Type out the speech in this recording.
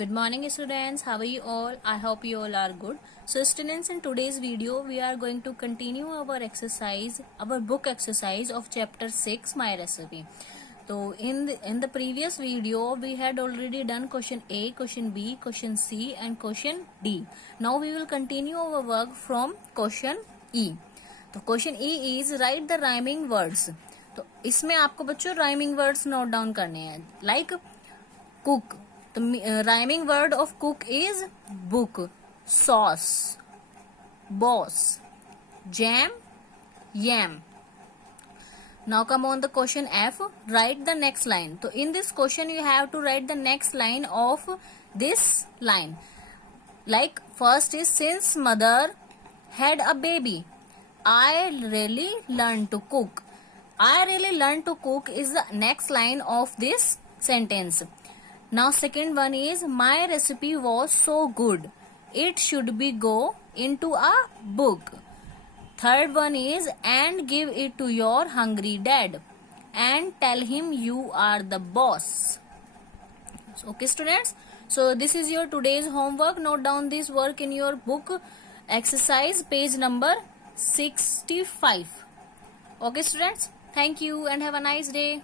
Good morning students, how are you all? I hope you all are good. So students, in today's video we are going to continue our book exercise of chapter 6 my recipe. So in the previous video we had already done question A, question B, question C and question D. Now we will continue our work from question E. तो question E is right the rhyming words. तो इसमें आपको बच्चों rhyming words note down करने हैं. Like cook, तो rhyming word of cook is book, sauce, boss, jam, yam. Now come on the question F. Write the next line. So in this question you have to write the next line of this line. Like first is since mother had a baby, I really learned to cook. I really learned to cook is the next line of this sentence. Now second one is my recipe was so good. It should be go into a book. Third one is and give it to your hungry dad and tell him you are the boss. Okay students, so this is your today's homework. Note down this work in your book exercise page number 65. Okay students, thank you and have a nice day.